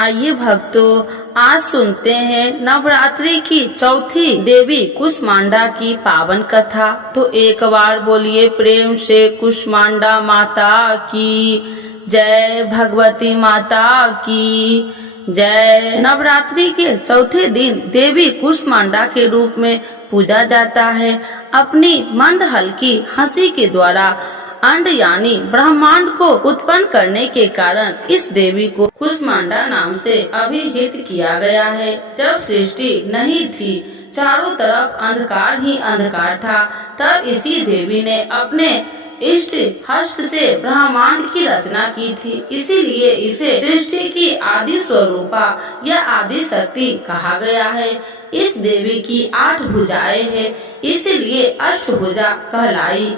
आइए भक्तों, आज सुनते हैं नवरात्रि की चौथी देवी कुष्मांडा की पावन कथा। तो एक बार बोलिए प्रेम से कुष्मांडा माता की जय, भगवती माता की जय। नवरात्रि के चौथे दिन देवी कुष्मांडा के रूप में पूजा जाता है। अपनी मंद हल्की हंसी के द्वारा अंड यानी ब्रह्मांड को उत्पन्न करने के कारण इस देवी को कुष्मांडा नाम से अभिहित किया गया है। जब सृष्टि नहीं थी, चारों तरफ अंधकार ही अंधकार था, तब इसी देवी ने अपने इष्ट हस्त से ब्रह्मांड की रचना की थी। इसीलिए इसे सृष्टि की आदि स्वरूपा या आदि शक्ति कहा गया है। इस देवी की 8 भुजाएं हैं, इसलिए अष्टभुजा कहलाई।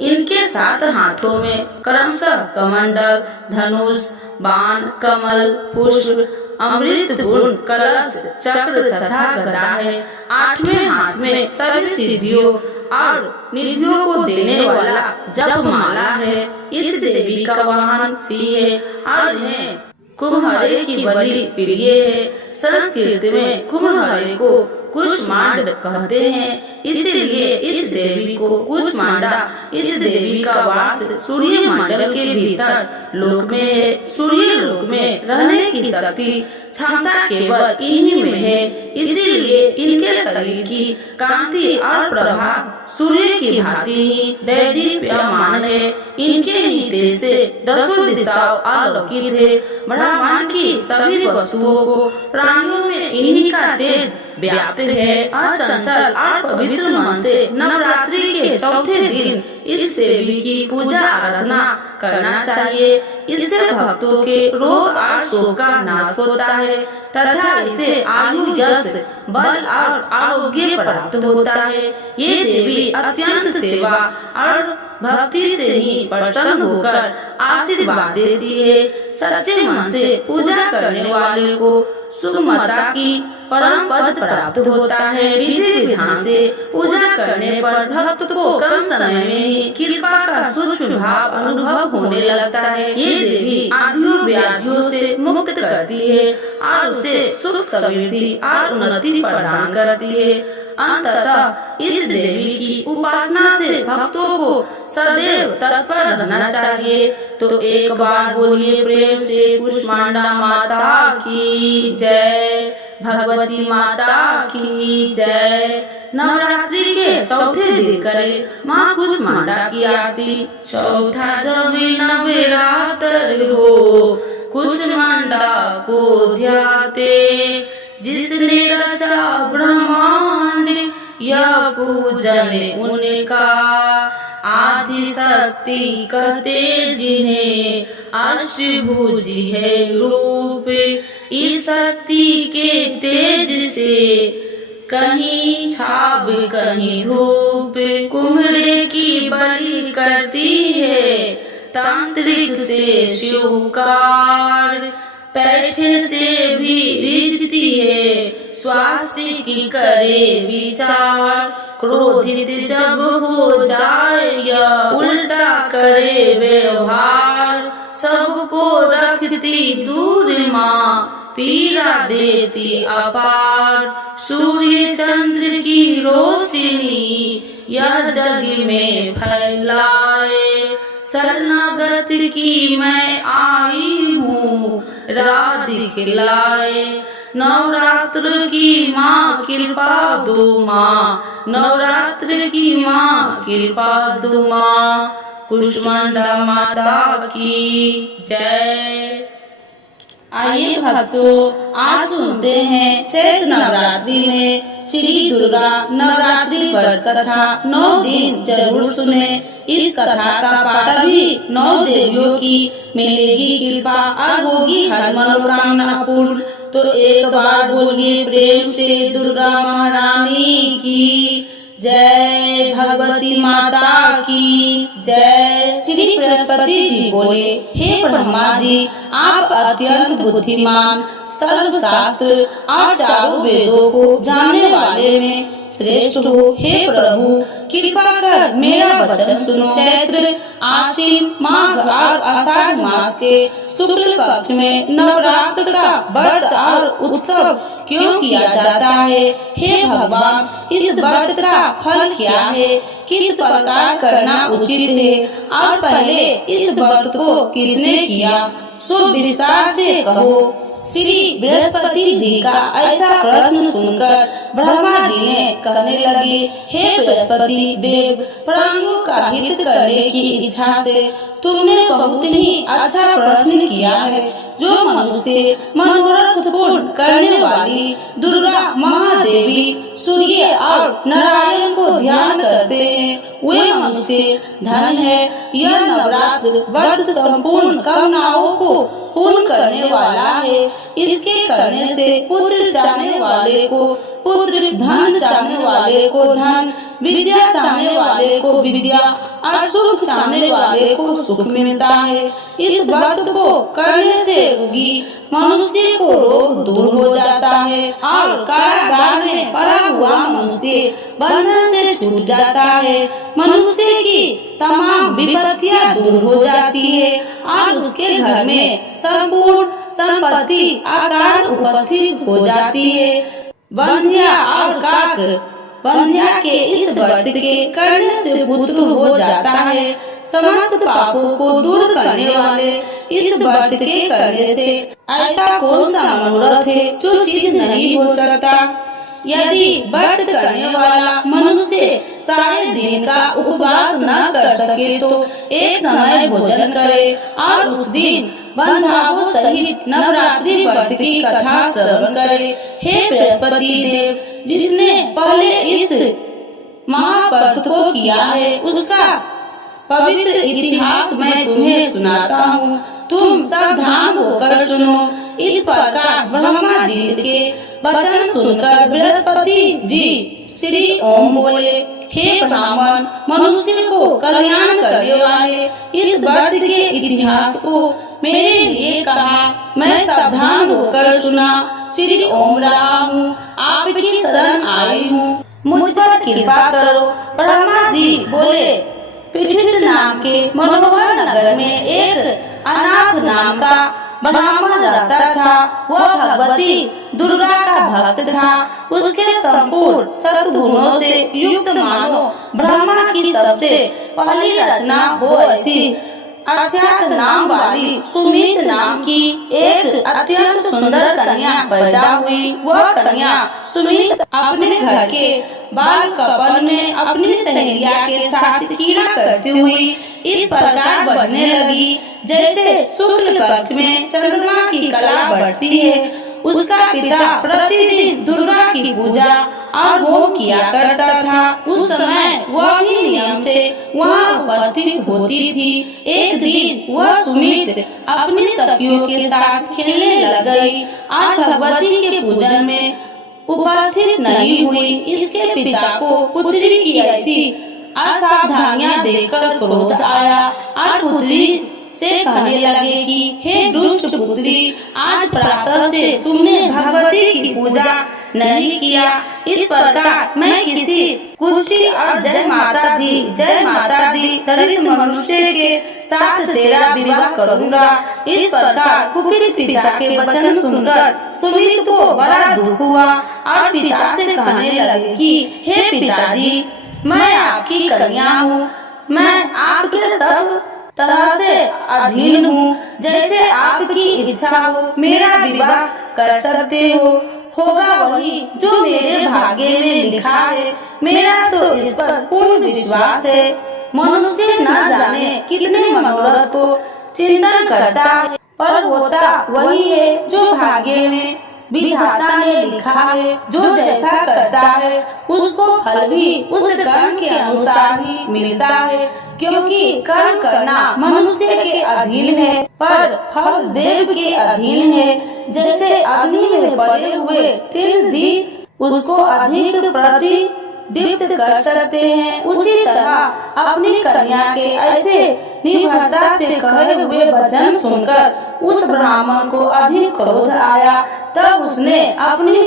इनके 7 हाथों में क्रमशः कमंडल, धनुष, बाण, कमल, पुष्प, अमृत गुण, कलश, चक्र तथा गदा है। 8वें हाथ में सभी सिद्धियों और निधियों को देने वाला जप माला है। इस देवी का वाहन सिंह है और इन्हें कुम्हरे की बलि प्रिय है। संस्कृत में कुम्हरे को कुष्मांड कहते हैं, इसीलिए इस देवी को कुष्मांडा। इस देवी का वास सूर्य मंडल के भीतर लोक में है। सूर्य लोक में रहने की शक्ति क्षमता केवल इन्हीं में है, इसीलिए इनके शरीर की कांति और प्रभाव सूर्य की भांति ही दैदीप्यमान है। इनके ही तेज से 10 दिशाओं आलोकित है। ब्रह्मांड की सभी वस्तुओं को प्राणियों में इन्हीं का तेज व्याप्त है। अचंचल और पवित्र मन से नवरात्रि के चौथे दिन इस देवी की पूजा आराधना करना चाहिए। इससे भक्तों के रोग और शोक का नाश होता है तथा इसे आयु, यश, बल और आरोग्य प्राप्त होता है। ये देवी अत्यंत सेवा और भक्ति से ही प्रसन्न होकर आशीर्वाद देती है। सच्चे मन से पूजा करने वाले को सुमता की परम पद प्राप्त होता है। विधि विधान से पूजा करने पर भक्त को कम समय में ही कृपा का सूक्ष्म भाव अनुभव होने लगता है। ये देवी आधियों व्याधियों से मुक्त करती है और उसे सुख, समृद्धि और उन्नति प्रदान करती है। अंततः इस देवी की उपासना से भक्तों को सदैव तत्पर रहना चाहिए। तो एक बार बोलिए प्रेम से कुष्मांडा माता की जय, भगवती माता की जय। नवरात्रि के चौथे दिन करे माँ कुष्मांडा की आरती। चौथा जब नवरात्र हो कुष्मांडा को ध्याते, जिसने रचा ब्रह्मांड यह पूजन उनका। आदि शक्ति कहते जिन्हें अष्टभुजी है रूप। इस शक्ति के तेज से कहीं छाव कहीं धूप। कुम्हरे की बलि करती है तांत्रिक से शिवकार। पैठे से भी रिझती है स्वास्थ्य की करे विचार। क्रोधित जब हो जाए या उल्टा करे व्यवहार, सबको रखती दूर माँ पीड़ा देती अपार। सूर्य चंद्र की रोशनी यह जग में फैलाए। शरणागत की मैं आई हूँ राह दिखलाए। नवरात्र की माँ कृपा दो माँ, नवरात्र की माँ कृपा दो माँ। कुष्मांडा माता की जय। आइए भक्तों, आज सुनते हैं चैत्र नवरात्रि में श्री दुर्गा नवरात्रि पर कथा। 9 दिन जरूर सुने। इस कथा का पाठ भी 9 देवियों की मिलेगी कृपा और होगी हर मनोकामना पूर्ण। तो एक बार बोलिए प्रेम से दुर्गा महारानी की जय, भगवती माता की जय। श्री बृहस्पति जी बोले, हे ब्रह्मा जी, आप अत्यंत बुद्धिमान, सर्वशास्त्र और चारों वेदों को जानने वाले में श्रेष्ठ हो। हे प्रभु, कृपा कर मेरा वचन सुनो। चैत्र, आश्विन, माघ और आषाढ़ मास के शुक्ल पक्ष में नवरात्र का व्रत और उत्सव क्यों किया जाता है? हे भगवान, इस व्रत का फल क्या है? किस प्रकार करना उचित है? और पहले इस व्रत को किसने किया, सो विस्तार से कहो। श्री बृहस्पति जी का ऐसा प्रश्न सुनकर ब्रह्मा जी ने कहने लगे, हे बृहस्पति देव, प्राणियों का हित करने की इच्छा से तुमने बहुत ही अच्छा प्रश्न किया है। जो मनुष्य मनोरथ पूर्ण करने वाली दुर्गा महादेवी, सूर्य और नारायण को ध्यान करते हैं, वे मनुष्य धन है। यह नवरात्र व्रत संपूर्ण कामनाओं को पूर्ण करने वाला है। इसके करने से पुत्र चाहने वाले को पुत्र, धन चाहने वाले को धन, विद्या चाहने वाले को विद्या और सुख चाहने वाले को सुख मिलता है। इस व्रत को करने से रोगी मनुष्य को रोग दूर हो जाता है और कारागार में पड़ा हुआ मनुष्य बंधन से छूट जाता है। मनुष्य की तमाम विपत्तियां दूर हो जाती है और उसके घर में संपूर्ण संपत्ति आकार उपस्थित हो जाती है। बंध्या और काक बंध्या के इस व्रत के करने से पुत्र हो जाता है। समस्त पापों को दूर करने वाले इस व्रत के करने से ऐसा कौन सा मनोरथ है जो सिद्ध नहीं हो सकता? यदि व्रत करने वाला मनुष्य सारे दिन का उपवास न कर सके तो एक समय भोजन करे और उस दिन बंधावों सहित नवरात्रि व्रत की कथा श्रवण करे। हे बृहस्पति देव, जिसने पहले इस महाव्रत को किया है, उसका पवित्र इतिहास मैं तुम्हें सुनाता हूँ। तुम सावधान होकर सुनो। इस प्रकार ब्रह्मा जी के वचन सुनकर बृहस्पति जी श्री ओम बोले, हे ब्राह्मण, मनुष्य को कल्याण करने वाले इस व्रत के इतिहास को मेरे लिए कहा। मैं सावधान होकर सुना। श्री ओम रहा हूँ, आपकी शरण आई हूँ, मुझ पर कृपा करो। ब्रह्मा जी बोले, पृथ्वी नाम के मनोहर नगर में एक अनाथ नाम का ब्राह्मण रहता था। वह भगवती दुर्गा का भक्त था। उसके संपूर्ण सद्गुणों से युक्त मानो ब्रह्मा की सबसे पहली रचना हो ऐसी अर्थात नाम वाली सुमित नाम की एक अत्यंत सुंदर कन्या पैदा हुई। वह कन्या सुमित अपने घर के बाल कपन में अपनी सहेलिया के साथ क्रीड़ा करती हुई इस प्रकार बढ़ने लगी, जैसे शुक्ल पक्ष में चंद्रमा की कला बढ़ती है। उसका पिता प्रतिदिन दुर्गा की पूजा और होम किया करता था। उस समय वह भी नियम से वहाँ उपस्थित होती थी। एक दिन वह सुमित अपनी सखियों के साथ खेलने लग गई और भगवती के पूजन में उपस्थित नहीं हुई। इसके पिता को पुत्री की ऐसी असावधानियां देखकर क्रोध आया और पुत्री से कहने लगे कि हे दुष्ट पुत्री, आज प्रातः से तुमने भगवती की पूजा नहीं किया। इस प्रकार मैं किसी कुष्ठी और जय माता दी दरिद्र मनुष्य के साथ तेरा विवाह करूंगा। इस प्रकार कुपित पिता के वचन सुनकर सुमित को बड़ा दुख हुआ और पिता से कहने लगे कि हे पिताजी, मैं आपकी कन्या हूँ, मैं आपके सब तरह से अधीन हूँ। जैसे आपकी इच्छा हो मेरा विवाह कर सकते हो। होगा वही जो मेरे भाग्य में लिखा है। मेरा तो इस पर पूर्ण विश्वास है। मनुष्य न जाने कितने मनोरथ को चिंतन करता है, पर होता वही है जो भाग्य में विधाता ने लिखा है। जो जैसा करता है उसको फल भी उस कर्म के अनुसार ही मिलता है, क्योंकि कर्म करना मनुष्य के अधीन है पर फल देव के अधीन है। जैसे अग्नि में पड़े हुए तिल दीप उसको अधिक दीप्त कर सकते हैं, उसी तरह अपनी कन्या के ऐसे निर्भरता से कहे हुए वचन सुनकर उस ब्राह्मण को अधिक क्रोध आया। तब उसने अपनी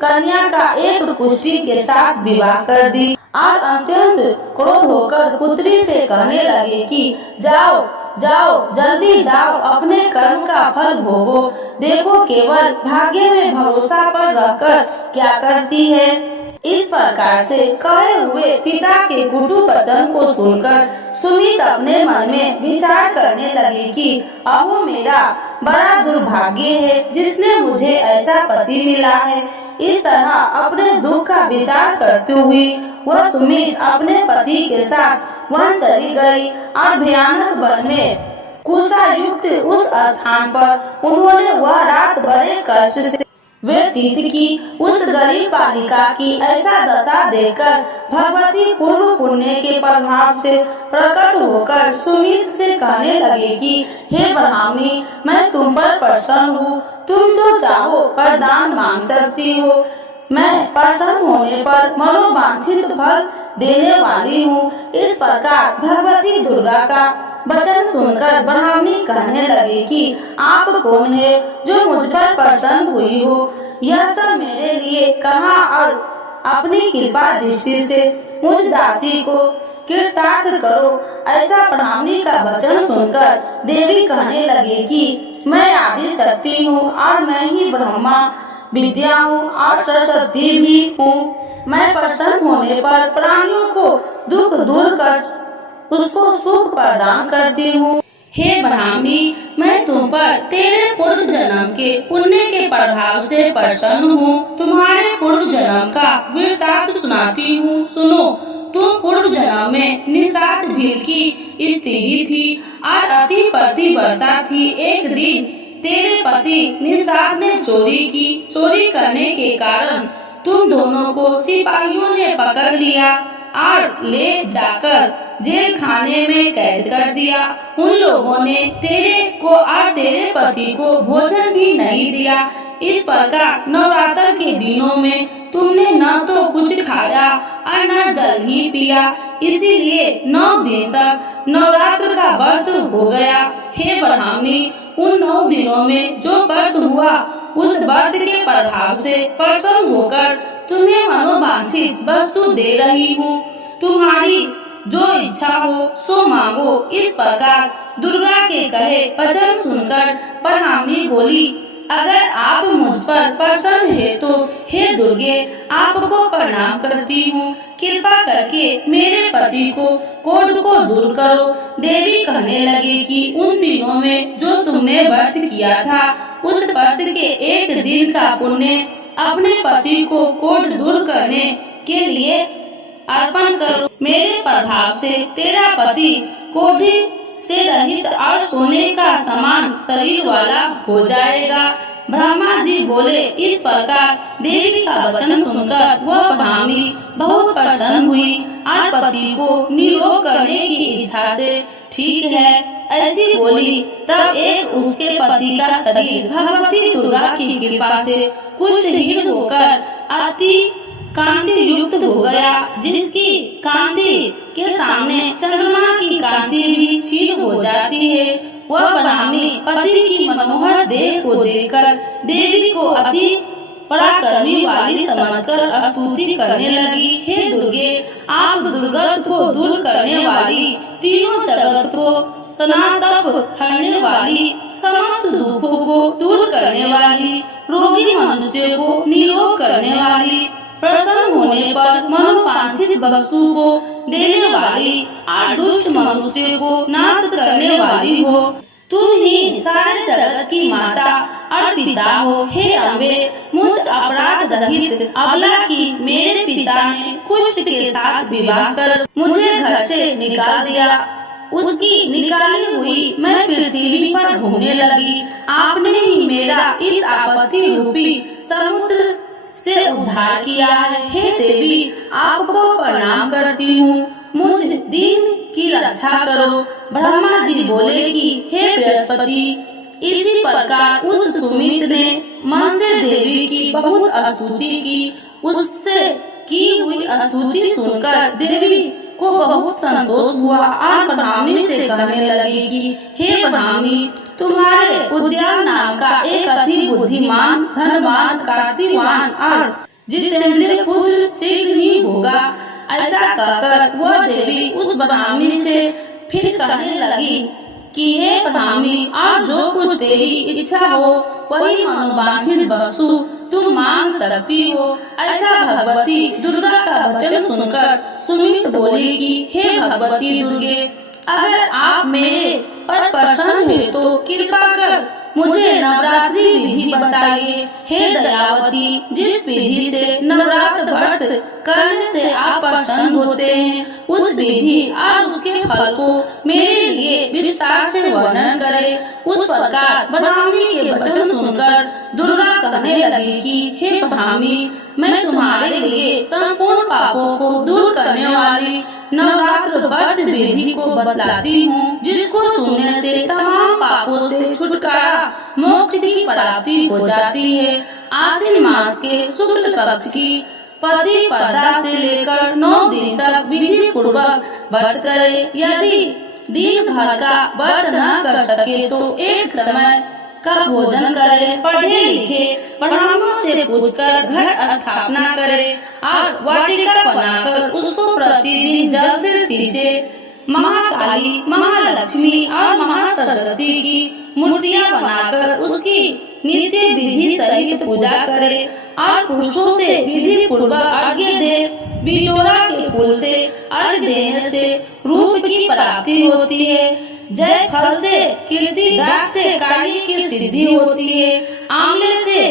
कन्या का एक कुष्ठी के साथ विवाह कर दी और अत्यंत क्रोध होकर पुत्री से कहने लगे कि जाओ जाओ जल्दी जाओ, अपने कर्म का फल भोगो, देखो केवल भाग्य में भरोसा पर रहकर क्या करती है। इस प्रकार से कहे हुए पिता के कुटु वचन को सुनकर सुमित अपने मन में विचार करने लगे कि अहो मेरा बड़ा दुर्भाग्य है जिसने मुझे ऐसा पति मिला है। इस तरह अपने दुख का विचार करते हुए वह सुमित अपने पति के साथ वन चली गई और भयानक वन में कुशा युक्त उस स्थान पर उन्होंने वह रात बड़े कष्ट से व्यतीत की। उस गरीब बालिका की ऐसा दशा देखकर भगवती पूर्व पुण्य के प्रभाव से प्रकट होकर सुमित से कहने लगे कि हे ब्राह्मणी, मैं तुम पर प्रसन्न हूँ, तुम जो चाहो वरदान मांग सकती हो। मैं प्रसन्न होने पर मनोवांछित फल देने वाली हूँ। इस प्रकार भगवती दुर्गा का वचन सुनकर ब्राह्मणी कहने लगे कि आप कौन है जो मुझ पर प्रसन्न हुई हो। यह सब मेरे लिए कहा और अपनी कृपा दृष्टि से मुझ दासी को कृतार्थ करो। ऐसा ब्राह्मणी का वचन सुनकर देवी कहने लगे कि मैं आदि शक्ति हूँ और मैं ही ब्रह्मा विद्या हूँ और सरस्वती भी हूँ। मैं प्रसन्न होने पर प्राणियों को दुख दूर कर उसको सुख प्रदान करती हूँ। हे ब्राह्मणी, मैं तुम पर तेरे पूर्व जन्म के पुण्य के प्रभाव से प्रसन्न हूँ। तुम्हारे पूर्व जन्म का वृत्तांत सुनाती हूँ, सुनो। तुम पूर्व जन्म में निषाद भील की स्त्री थी और अति पतिव्रता थी। एक दिन तेरे पति निषाद ने चोरी की। चोरी करने के कारण तुम दोनों को सिपाहियों ने पकड़ लिया और ले जाकर जेल खाने में कैद कर दिया। उन लोगों ने तेरे को और तेरे पति को भोजन भी नहीं दिया। इस प्रकार नवरात्र के दिनों में तुमने न तो कुछ खाया और न जल ही पिया, इसीलिए 9 दिन तक नवरात्र का व्रत हो गया। हे ब्राह्मणी, उन 9 दिनों में जो व्रत हुआ उस व्रत के प्रभाव से प्रसन्न होकर तुम्हें मनोवांछित वस्तु दे रही हूँ। तुम्हारी जो इच्छा हो सो मांगो। इस प्रकार दुर्गा के कहे वचन सुनकर ब्राह्मणी बोली, अगर आप मुझ पर प्रसन्न है तो हे दुर्गे, आपको प्रणाम करती हूँ। कृपा करके मेरे पति को कोढ़ को दूर करो। देवी कहने लगे कि उन दिनों में जो तुमने व्रत किया था उस व्रत के एक दिन का पुण्य अपने पति को कोढ़ दूर करने के लिए अर्पण करो। मेरे प्रभाव से तेरा पति कोढ़ी से रहित और सोने का समान शरीर वाला हो जाएगा। ब्रह्मा जी बोले। इस प्रकार देवी का वचन सुनकर वह ब्राह्मणी बहुत प्रसन्न हुई और पति को निरोग करने की इच्छा से ठीक है ऐसी बोली। तब एक उसके पति का शरीर भगवती दुर्गा की कृपा से कुष्ठहीन होकर अति कांति युक्त हो गया, जिसकी कांति के सामने चंद्रमा की कांति भी क्षीण हो जाती है। वह ब्राह्मणी पति की मनोहर देह को देखकर देवी को अति पराक्रमी वाली समझकर स्तुति करने लगी। हे दुर्गे, आप दुर्गत को दूर करने वाली, तीनों जगत को सनातन हरने वाली, समस्त दुखों को दूर करने वाली, रोगी मनुष्य को निरोग करने वाली, प्रसन्न होने पर मनोवांछित वस्तु को देने वाली और दुष्ट मनुष्य को नाश करने वाली हो। तुम ही सारे जगत की माता और पिता हो। हे अम्बे, मुझ अपराध रहित अबला की मेरे पिता ने कुष्ठ के साथ विवाह कर मुझे घर से निकाल दिया। उसकी निकाली हुई मैं पृथ्वी पर घूमने लगी। आपने ही मेरा इस आपत्ति रूपी समुद्र से उद्धार किया है। हे देवी, आपको प्रणाम करती हूँ, मुझ दीन की रक्षा करो। ब्रह्मा जी बोले कि हे बृहस्पति, इसी प्रकार उस सुमित ने मन से देवी की बहुत स्तुति की। उससे की हुई स्तुति सुनकर देवी को बहुत संतोष हुआ और ब्राह्मणी से कहने लगी कि हे ब्राह्मणी, तुम्हारे उद्यान नाम का एक अति बुद्धिमान, धनवान, कार्तिवान और जितेंद्रिय पुत्र शीघ्र ही होगा। ऐसा कहकर वह देवी उस ब्राह्मणी से फिर कहने लगी कि हे ब्राह्मणी, और जो कुछ तेरी इच्छा हो वही मनोवांछित वस्तु तुम मांग सकती हो। ऐसा भगवती दुर्गा का वचन सुनकर सुमित बोली कि हे भगवती दुर्गे, अगर आप मेरे पर प्रसन्न हुए तो कृपा कर मुझे नवरात्रि विधि बताइए। हे दयावती, जिस विधि से नवरात्र व्रत करने से आप प्रसन्न होते हैं, उस विधि और उसके फल को मेरे लिए विस्तार से वर्णन करें। उस प्रकार ब्राह्मणी के वचन सुनकर दुर्गा कहने लगी कि हे ब्राह्मणी, मैं तुम्हारे लिए संपूर्ण पापों को दूर करने वाली नवरात्र व्रत विधि को बतलाती हूँ, जिसको सुनने से तमाम पापों से छुटकारा, मोक्ष की प्राप्ति हो जाती है। आश्विन मास के शुक्ल पक्ष की प्रतिपदा से लेकर 9 दिन तक विधि पूर्वक व्रत करे। यदि दिन भर का व्रत न कर सके तो एक समय का भोजन करे। पढ़े लिखे ब्राह्मणों से पूछकर घर स्थापना करे और वाटिका बनाकर उसको प्रतिदिन जल से सींचे। महाकाली, महालक्ष्मी और महासरस्वती की मूर्तियां बनाकर उसकी नित्य विधि सहित पूजा करे और पुरुषों से विधि पूर्वक अर्घ्य दे। बिचौरा के फूल से अर्घ्य देने से रूप की प्राप्ति होती है। जय फल से कीर्ति, दाख से कार्य की सिद्धि होती है। आंवले से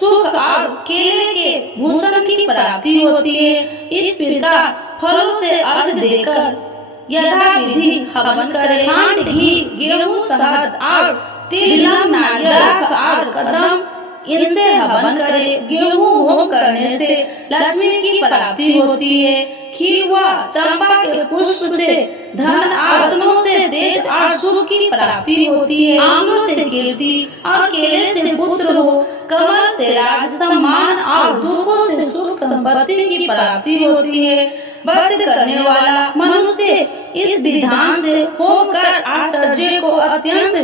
सुख और केले के भूषण की प्राप्ति होती है। इस प्रकार फलों से अर्घ्य देकर यथा विधि हवन करे। खांड, घी, गेहूं, शहद और तिल, नारियल और कदम, इनसे हवन करे। गेहूं होम करने से लक्ष्मी की प्राप्ति होती है। खीर व चंपा के पुष्प से धन और रत्नों से तेज और सुख की प्राप्ति होती है। आमलों से कीर्ति और केले से पुत्र हो। कमल से राज, सम्मान और दुखों से सुख संपत्ति की प्राप्ति होती है। व्रत करने वाला मनुष्य इस विधान से होकर आचार्य को अत्यंत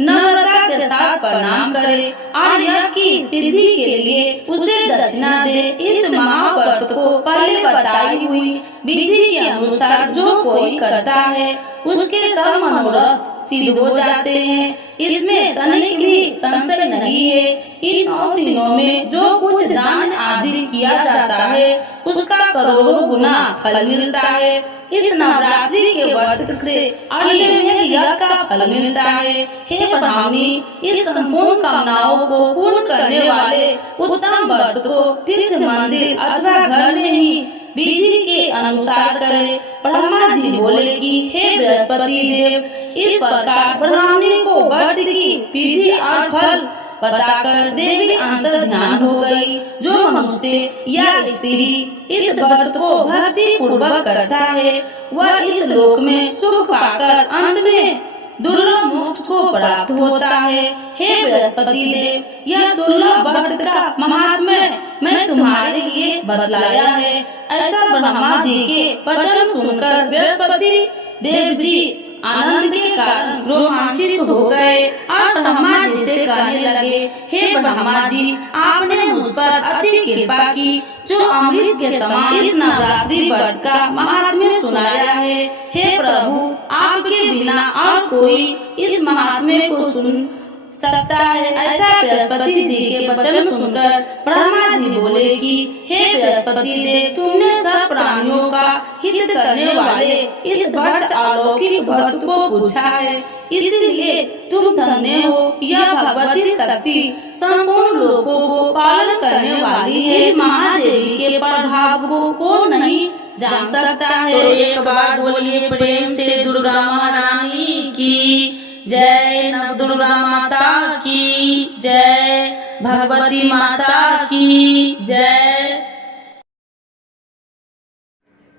नम्रता के साथ प्रणाम करे और यह की सिद्धि के लिए उसे दक्षिणा दे। इस महाव्रत को पहले बताई हुई विधि के अनुसार जो कोई करता है उसके सब मनोरथ सिद्ध हो जाते हैं। इसमें तनिक भी संशय नहीं है। इन 9 दिनों में जो कुछ दान आदि किया जाता है उसका करोड़ों गुना फल मिलता है। इस नवरात्रि के व्रत से अश्वमेध यज्ञ का फल मिलता है। हे ब्राह्मणी, इस संपूर्ण कामनाओं को पूर्ण करने वाले उत्तम व्रत को तीर्थ, मंदिर अथवा घर में ही विधि के अनुसार करे। ब्रह्मा जी बोले कि हे बृहस्पति देव, इस प्रकार ब्राह्मणी को व्रत की विधि और फल बताकर देवी अंतर ध्यान हो गई। जो मनुष्य या स्त्री इस व्रत को भक्ति पूर्वक करता है वह इस लोक में सुख पाकर अंत में दुर्लभ मोक्ष को प्राप्त होता है। हे बृहस्पति देव, यह दुर्लभ व्रत का महात्म्य मैं तुम्हारे लिए बतलाया है। ऐसा ब्रह्मा जी के वचन सुनकर बृहस्पति देव जी आनंद के कारण रोमांचित हो गए और ब्रह्मा जी से कहने लगे, हे ब्रह्मा जी, आपने मुझ पर अति कृपा की जो अमृत के समान इस नवरात्रि व्रत का महात्म्य सुनाया है। हे प्रभु, आपके बिना और कोई इस महात्म्य को सुन सकता है। ऐसा बृहस्पति जी के वचन सुनकर ब्रह्मा जी बोले कि हे बृहस्पति देव, तुमने सब प्राणियों का हित करने वाले इस व्रत अलौकिक व्रत को पूछा है, इसलिए तुम धन्य हो। यह भगवती शक्ति संपूर्ण लोगों को पालन करने वाली है। इस महादेवी के प्रभाव को कौन नहीं जान सकता है। तो एक बार बोलिए प्रेम से दुर्गा महारानी की जय, नव दुर्गा माता की जय, भगवती माता की जय।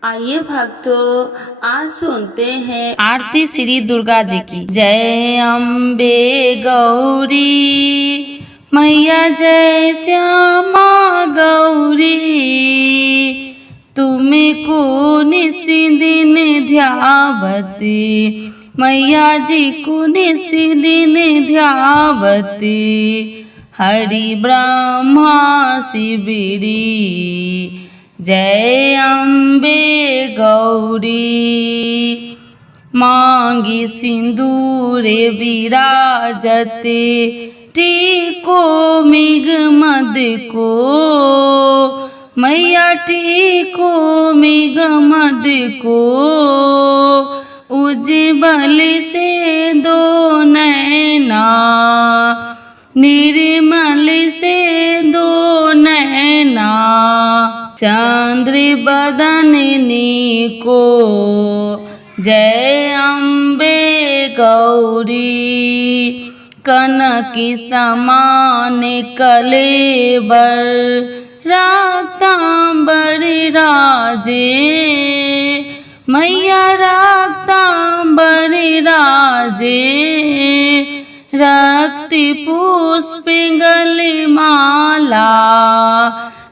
आइए भक्तों, आज सुनते हैं आरती श्री दुर्गा जी की। जय अम्बे गौरी मैया, जय श्यामा गौरी तुम्हें को निशिदिन ध्यावती, मैया जी को निशिदिन ध्यावती, हरि ब्रह्मा शिविरी, जय अम्बे गौरी। मांगी सिंदूरे विराजते, टीको मृग मद को, मैया टीको मृग मद को, उज्ज्वल से दो नैना, निर्मल से दो नैना, चंद्र बदननी को, जय अम्बे गौरी। कनक समान कलेबर, रक्तांबर राजे, मैया रक्तांबर राजे, रक्त पुष्प गले माला,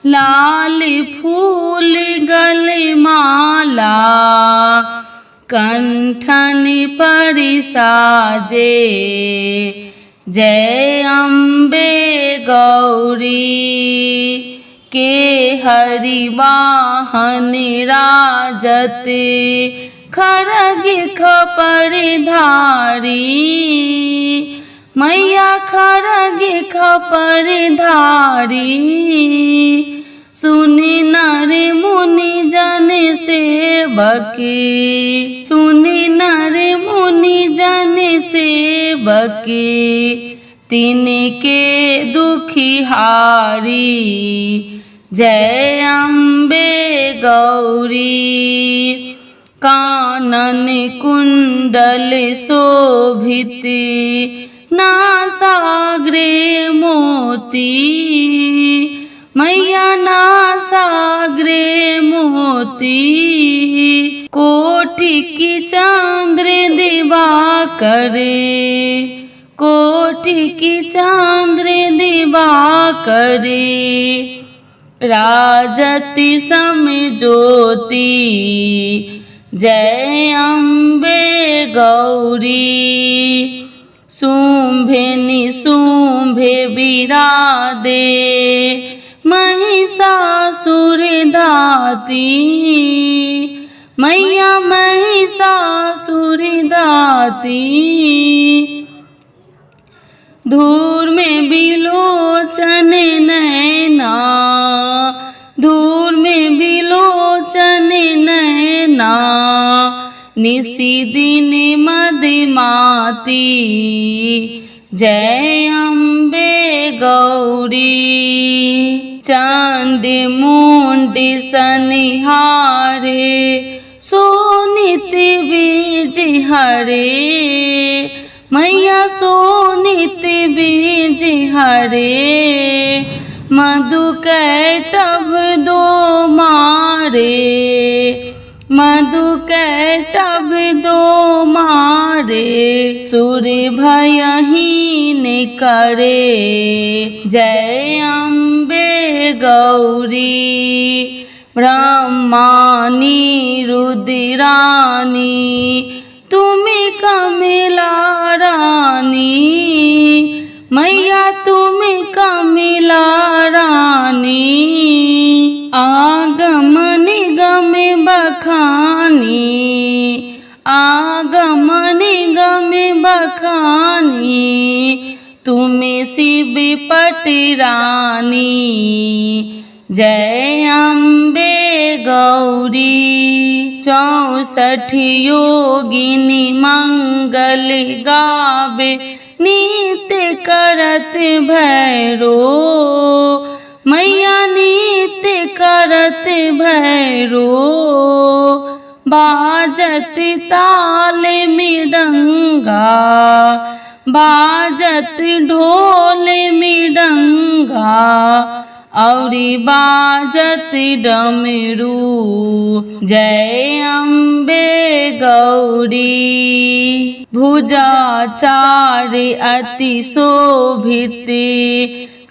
लाल फूल गले माला, कंठन पर साजे, जय अम्बे गौरी। के हरि वाहन राजते, खरग खपर धारी, मैया खरग खपर धारी, सुनि नर मुनि जन सेवकी, सुनि नर मुनि जन सेवकी, तिनके दुखिहारी, जय अम्बे गौरी। कानन कुंडल शोभित, नासाग्रे मोती, मैया नासाग्रे मोती, कोटि की चंद्र दिवाकर, कोटि की चंद्र दिवाकर, राजति सम ज्योति, जय अम्बे गौरी। शुंभे निशुंभे विरादे, महिषासुर धाती, मैया महिषासुर धाती, धूर में बिलोचन नैना, धूर में बिलोचन नैना, निशिदिन मदमाती, जय अम्बे गौरी। चांद मुंड सनिहारे, सोनित बीज हरे, मैया सोनित बीज हरे, मधु कैटभ दो मारे, मधु कैटभ दो मारे, सूर्य भयहीन करे, जय अम्बे गौरी। ब्रह्मानी रुद्रानी, तुम्हें कमला रानी, मैया तुम्हें कमला रानी, आगम निगम बखानी, आगम निगम बखानी, तुम्हें शिव पटरानी, जय अम्बे गौरी। 64 योगिनी मंगल गावे, नित्य करत भैरो, मैया नित्य करत भैरो, बाजत ताल मृदंगा, बाजत ढोल मृदंगा, औरी बाजत डमरू, जय अम्बे गौरी। भुजाचार अति शोभित,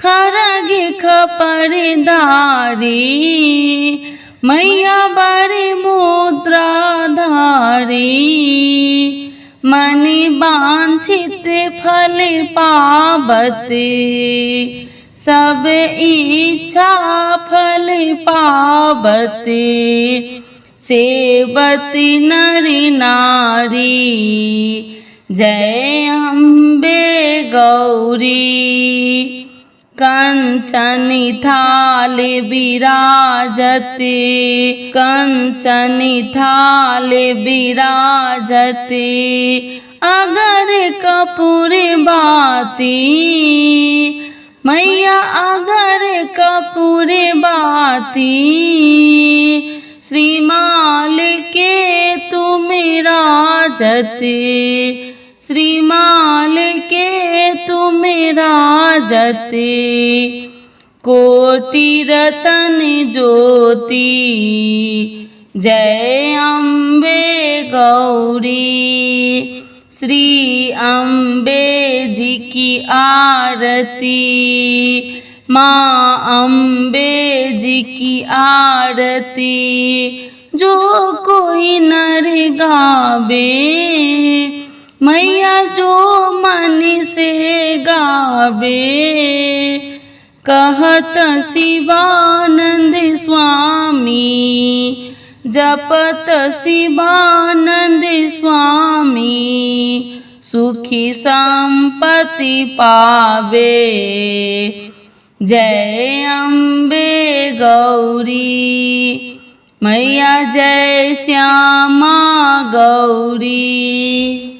खरग खपर धारी, मैया बड़ी मुद्रा धारी, मनि वांछित फल पावते, सब इच्छा फल पावते, सेवती नरी नारी, जय अम्बे गौरी। कंचन थाल विराजते, कंचन थाल विराजते, अगर कपूर बाती, मैया अगर कपूर बाती, श्रीमाल के तुम राजते, श्रीमाल के तुम राजते, कोटि रतन ज्योति, जय अम्बे गौरी। श्री अम्बे जी की आरती, माँ अम्बे जी की आरती, जो कोई नर गावे, मैया जो मन से गावे, कहत शिवानंद स्वामी, जपत शिवानंद स्वामी, सुखी संपत्ति पावे, जय अम्बे गौरी। मैया जय श्यामा गौरी।